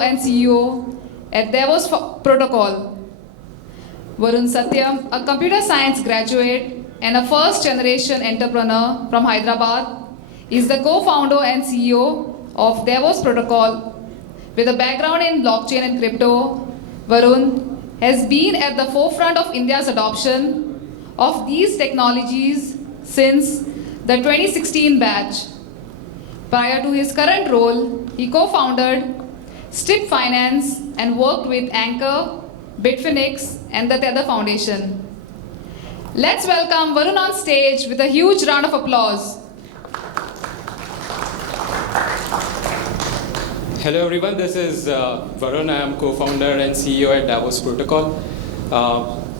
and CEO at Davos Protocol. Varun Satyam, a computer science graduate and a first-generation entrepreneur from Hyderabad, is the co-founder and CEO of Davos Protocol. With a background in blockchain and crypto, Varun has been at the forefront of India's adoption of these technologies since the 2016 batch. Prior to his current role, he co-founded Strip Finance and worked with Anchor, Bitfinex, and the Tether Foundation. Let's welcome Varun on stage with a huge round of applause. Hello everyone, this is Varun. I am co-founder and CEO at Davos Protocol.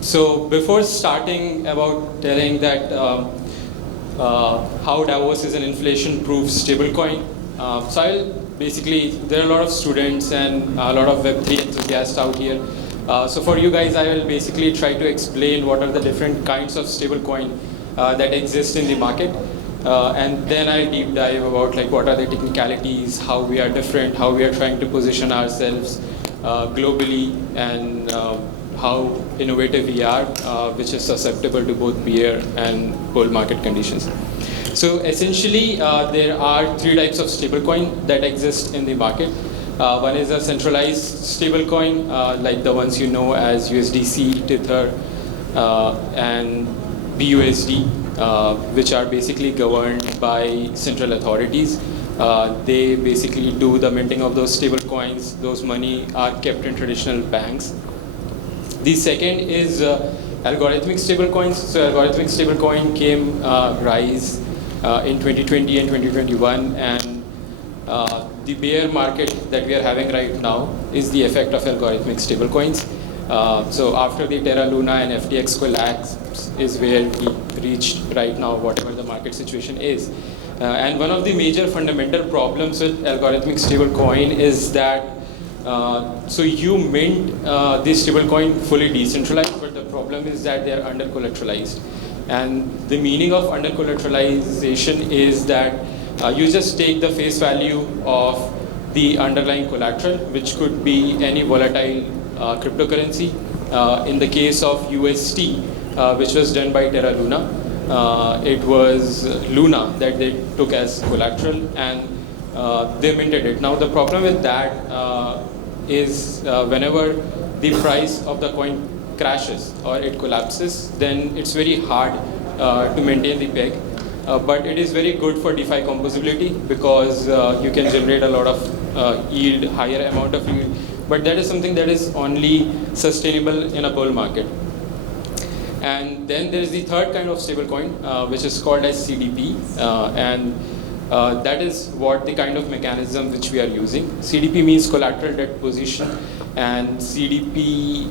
So before starting about telling that how Davos is an inflation-proof stablecoin, there are a lot of students and a lot of Web3 enthusiasts out here. So for you guys, I will basically try to explain what are the different kinds of stablecoin that exist in the market. And then I'll deep dive about like what are the technicalities, how we are different, how we are trying to position ourselves globally, and how innovative we are, which is susceptible to both bear and bull market conditions. So essentially, there are three types of stablecoin that exist in the market. One is a centralized stablecoin, like the ones you know as USDC, Tether, and BUSD, which are basically governed by central authorities. They basically do the minting of those stable coins. Those money are kept in traditional banks. The second is algorithmic stablecoins. So algorithmic stablecoin came rise in 2020 and 2021, and the bear market that we are having right now is the effect of algorithmic stablecoins. So after the Terra Luna and FTX collapse is where we reached right now, whatever the market situation is. And one of the major fundamental problems with algorithmic stablecoin is that so you mint this stablecoin fully decentralized, but the problem is that they are under collateralized. And the meaning of under collateralization is that you just take the face value of the underlying collateral, which could be any volatile cryptocurrency. In the case of UST, which was done by Terra Luna, it was Luna that they took as collateral, and they minted it. Now the problem with that is whenever the price of the coin crashes or it collapses, then it's very hard to maintain the peg. But it is very good for DeFi composability because you can generate a lot of yield, higher amount of yield. But that is something that is only sustainable in a bull market. And then there is the third kind of stablecoin, which is called as CDP, and that is what the kind of mechanism which we are using. CDP means collateral debt position, and CDP,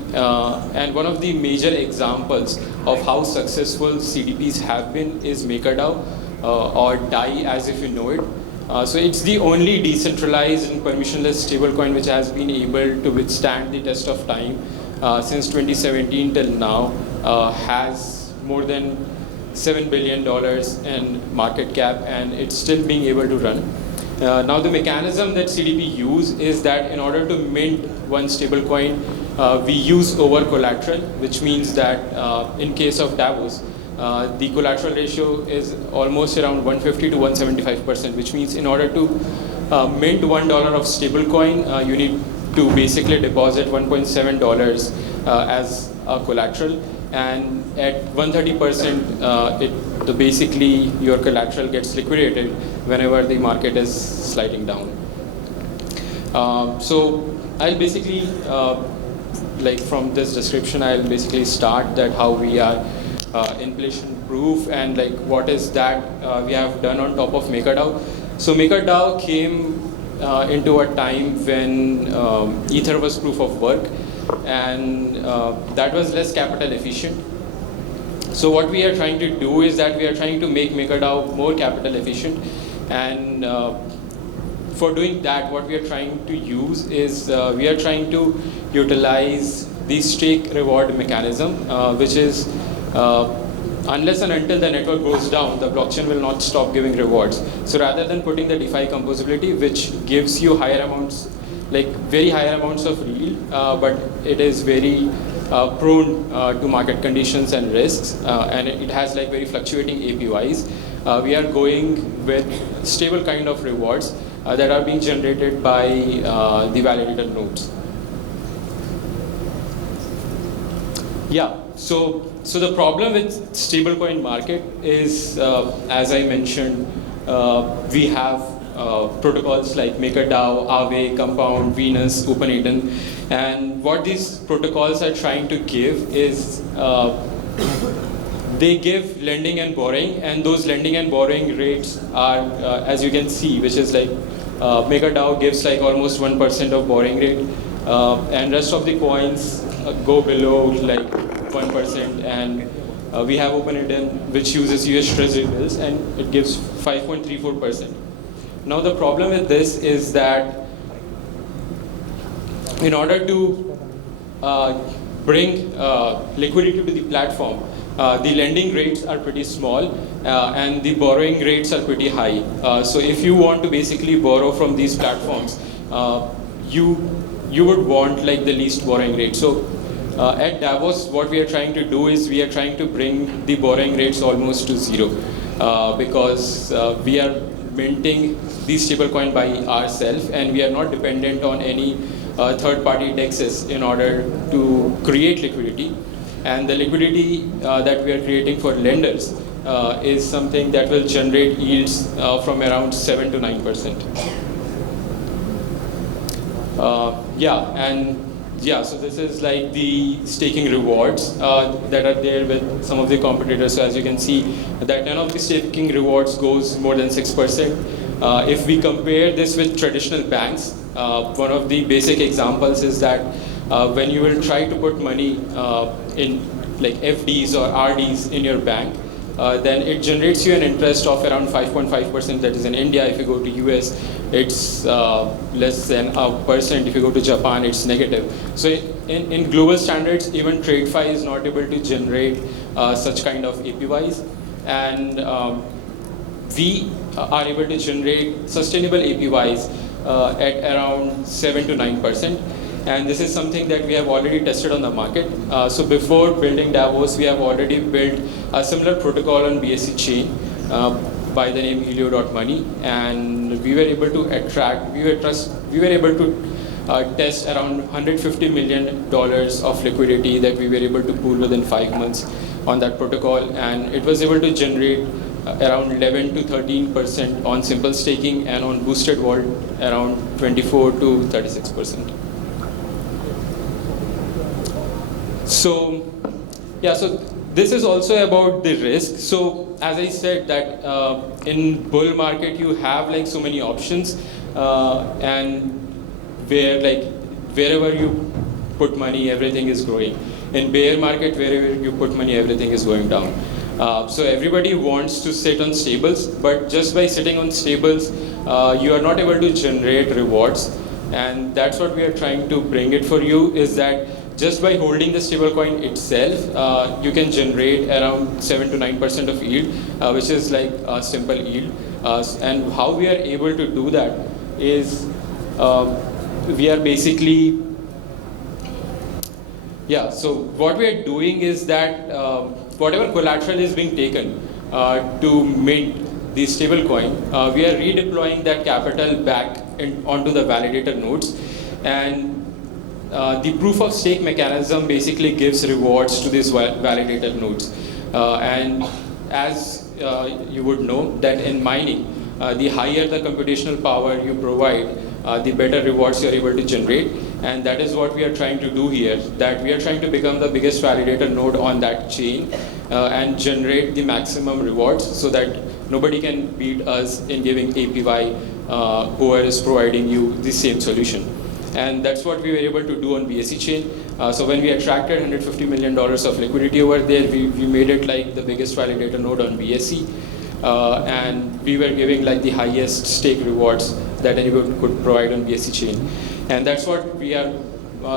and one of the major examples of how successful CDPs have been is MakerDAO, or DAI as if you know it. So it's the only decentralized and permissionless stablecoin which has been able to withstand the test of time since 2017 till now, has more than $7 billion in market cap, and it's still being able to run. Now the mechanism that CDP use is that in order to mint one stablecoin, we use over collateral, which means that in case of Davos, the collateral ratio is almost around 150 to 175%, which means in order to mint $1 of stablecoin, you need to basically deposit $1.7 as a collateral, and at 130%, basically your collateral gets liquidated whenever the market is sliding down. So I'll basically, like from this description, I'll basically start that how we are inflation proof and like what is that we have done on top of MakerDAO. So MakerDAO came into a time when Ether was proof of work, and that was less capital efficient. So what we are trying to do is that we are trying to make MakerDAO more capital efficient, and for doing that, what we are trying to use is we are trying to utilize the stake reward mechanism, which is unless and until the network goes down, the blockchain will not stop giving rewards. So rather than putting the DeFi composability, which gives you higher amounts like very high amounts of yield, but it is very prone to market conditions and risks, and it has like very fluctuating APYs. We are going with stable kind of rewards that are being generated by the validator nodes. Yeah, so the problem with stablecoin market is, as I mentioned, we have protocols like MakerDAO, Aave, Compound, Venus, OpenAtom, and what these protocols are trying to give is they give lending and borrowing, and those lending and borrowing rates are, as you can see, which is like MakerDAO gives like almost 1% of borrowing rate, and rest of the coins go below like 1%, and we have OpenAtom, which uses US Treasury bills, and it gives 5.34%. Now the problem with this is that in order to bring liquidity to the platform, the lending rates are pretty small and the borrowing rates are pretty high. So if you want to basically borrow from these platforms, you would want like the least borrowing rate. So at Davos, what we are trying to do is we are trying to bring the borrowing rates almost to zero, because we are minting these stablecoin by ourselves, and we are not dependent on any third-party DEXs in order to create liquidity. And the liquidity that we are creating for lenders is something that will generate yields from around 7 to 9%. So this is like the staking rewards that are there with some of the competitors. So as you can see, that none of the staking rewards goes more than 6%. If we compare this with traditional banks, one of the basic examples is that when you will try to put money in like FDs or RDs in your bank, then it generates you an interest of around 5.5%. That is in India. If you go to US, it's less than 1%. If you go to Japan, it's negative. So in global standards, even TradeFi is not able to generate such kind of APYs, and we are able to generate sustainable APYs at around 7 to 9%. And this is something that we have already tested on the market. So before building Davos, we have already built a similar protocol on BSC chain by the name Helio.money, and we were able to attract, we were able to test around $150 million of liquidity that we were able to pool within 5 months on that protocol, and it was able to generate around 11 to 13% on simple staking, and on boosted vault around 24 to 36%. So this is also about the risk. So as I said that in bull market you have like so many options, and where like wherever you put money everything is growing. In bear market, wherever you put money everything is going down. So everybody wants to sit on stables, but just by sitting on stables you are not able to generate rewards, and that's what we are trying to bring it for you, is that just by holding the stablecoin itself, you can generate around 7 to 9% of yield, which is like a simple yield. And how we are able to do that is we are basically, so what we are doing is that whatever collateral is being taken to mint the stablecoin, we are redeploying that capital back onto the validator nodes, and the proof of stake mechanism basically gives rewards to these validator nodes. And as you would know that in mining, the higher the computational power you provide, the better rewards you are able to generate. And that is what we are trying to do here, that we are trying to become the biggest validator node on that chain and generate the maximum rewards so that nobody can beat us in giving APY whoever is providing you the same solution. And that's what we were able to do on BSC chain. So when we attracted $150 million of liquidity over there, we made it like the biggest validator node on BSC. And we were giving like the highest stake rewards that anyone could provide on BSC chain. And that's what we are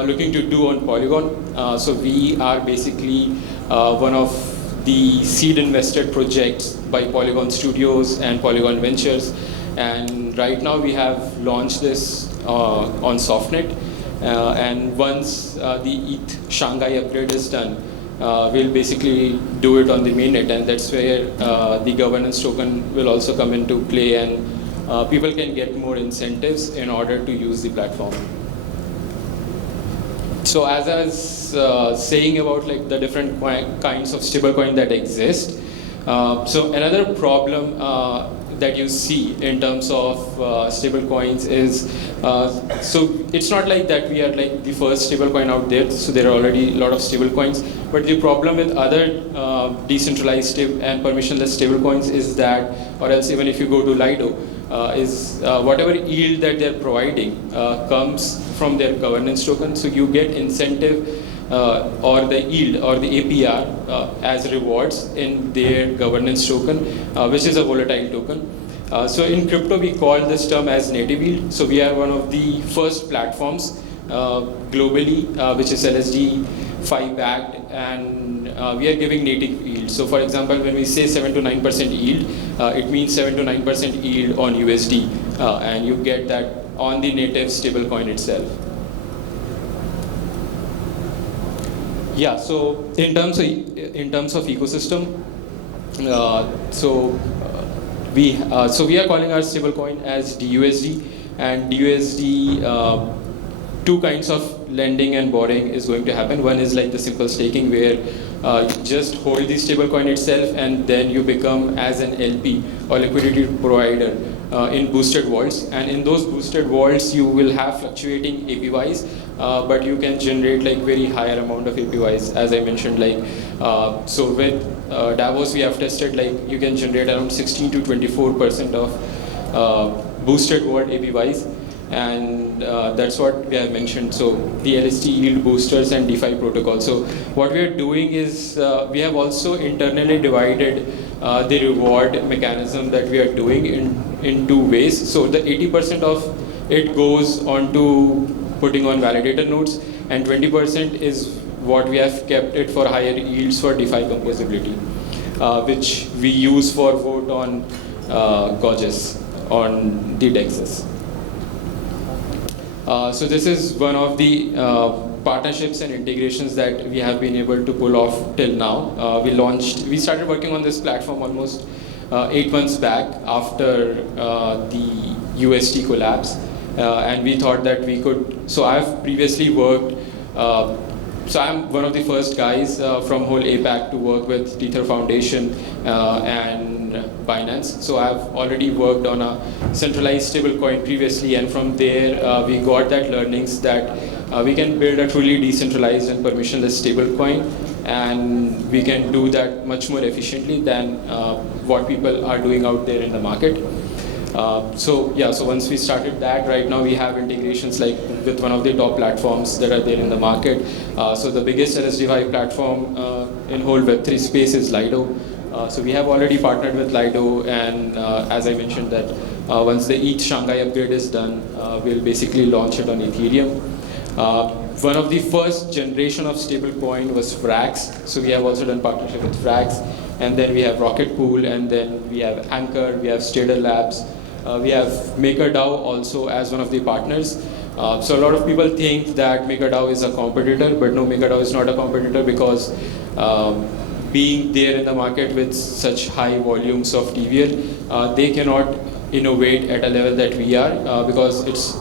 looking to do on Polygon. So we are basically one of the seed invested projects by Polygon Studios and Polygon Ventures. And right now we have launched this on softnet. And once the ETH Shanghai upgrade is done, we'll basically do it on the mainnet, and that's where the governance token will also come into play, and people can get more incentives in order to use the platform. So as I was saying about like the different kinds of stablecoin that exist, so another problem that you see in terms of stablecoins is, so it's not like that we are like the first stablecoin out there, so there are already a lot of stablecoins, but the problem with other decentralized and permissionless stablecoins is that, or else even if you go to Lido, is whatever yield that they're providing comes from their governance token, so you get incentive or the yield or the APR as rewards in their governance token, which is a volatile token. So in crypto we call this term as native yield. So we are one of the first platforms globally which is LSD 5 backed, and we are giving native yield. So for example, when we say 7 to 9% yield, it means 7 to 9% yield on USD, and you get that on the native stablecoin itself. Yeah, so in terms of ecosystem, so we are calling our stablecoin as DUSD, and DUSD, two kinds of lending and borrowing is going to happen. One is like the simple staking, where you just hold the stablecoin itself, and then you become as an LP or liquidity provider in boosted vaults, and in those boosted vaults you will have fluctuating APYs, but you can generate like very higher amount of APYs, as I mentioned. Like so with Davos we have tested like you can generate around 16 to 24% of boosted vault APYs, and that's what we have mentioned. So the LST yield boosters and DeFi protocol. So what we are doing is we have also internally divided the reward mechanism that we are doing in two ways. So the 80% of it goes on to putting on validator nodes, and 20% is what we have kept it for higher yields for DeFi composability, which we use for vote on Gorgeous on the DEXs. So this is one of the partnerships and integrations that we have been able to pull off till now. We started working on this platform almost 8 months back after the UST collapse, and we thought that we could. So I've previously worked. So I'm one of the first guys from whole APAC to work with Tether Foundation and Binance. So I've already worked on a centralized stablecoin previously, and from there we got that learnings that we can build a truly decentralized and permissionless stablecoin, and we can do that much more efficiently than what people are doing out there in the market. So once we started that, right now we have integrations like with one of the top platforms that are there in the market. So the biggest LSD5 platform in whole Web3 space is Lido. So we have already partnered with Lido, and as I mentioned that once the ETH Shanghai upgrade is done, we'll basically launch it on Ethereum. One of the first generation of stablecoin was Frax. So we have also done partnership with Frax, and then we have Rocket Pool, and then we have Anchor, we have Stader Labs. We have MakerDAO also as one of the partners. So a lot of people think that MakerDAO is a competitor, but no, MakerDAO is not a competitor, because being there in the market with such high volumes of TVL, they cannot innovate at a level that we are, because its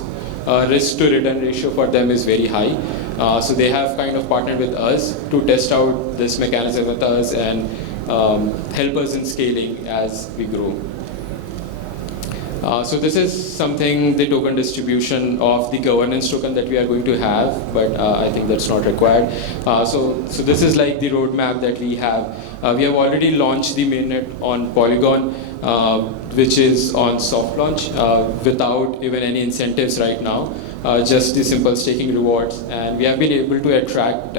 risk to return ratio for them is very high. So they have kind of partnered with us to test out this mechanism with us and help us in scaling as we grow. So this is something, the token distribution of the governance token that we are going to have, but I think that's not required. So this is like the roadmap that we have. We have already launched the mainnet on Polygon, which is on soft launch without even any incentives right now, just the simple staking rewards. And we have been able to attract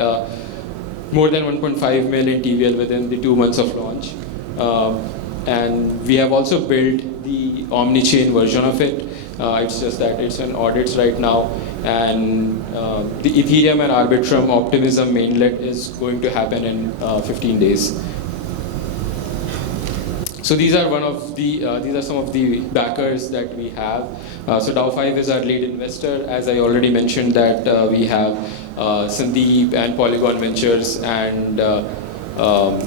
more than 1.5 million TVL within the 2 months of launch. And we have also built the omni-chain version of it. It's just that it's in audits right now, and the Ethereum and Arbitrum Optimism mainnet is going to happen in 15 days. So these are some of the backers that we have. So Dow5 is our lead investor. As I already mentioned that we have Sandeep and Polygon Ventures and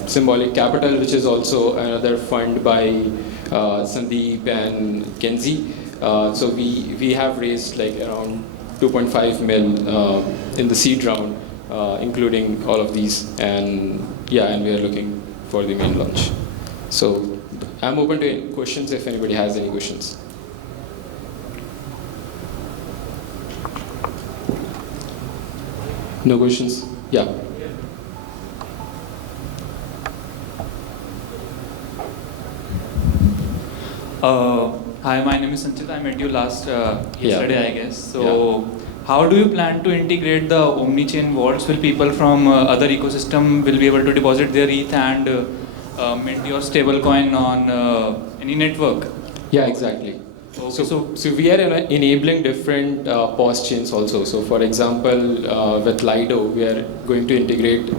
Symbolic Capital, which is also another fund by Sandeep and Kenzie. So we have raised like around 2.5 mil in the seed round, including all of these, and yeah, and we are looking for the main launch. So I'm open to any questions if anybody has any questions. No questions? Yeah. Hi, my name is Sanchit. I met you yesterday, I guess. So, how do you plan to integrate the omni-chain wallets? Will people from other ecosystem will be able to deposit their ETH and mint your stablecoin on any network? Yeah, exactly. Okay, So we are enabling different POS chains also. So for example, with Lido, we are going to integrate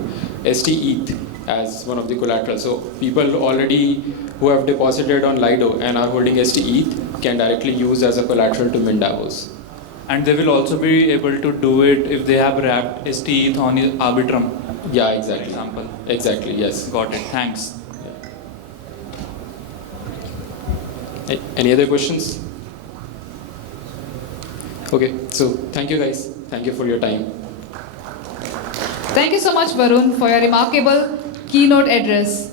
ST-ETH as one of the collateral. So people already who have deposited on Lido and are holding ST-ETH can directly use as a collateral to mint Davos. and they will also be able to do it if they have wrapped ST-ETH on Arbitrum, Yeah, for exactly. example. Exactly, yes. Got it. Thanks. Any other questions? Okay, so thank you guys. Thank you for your time. Thank you so much, Varun, for your remarkable keynote address.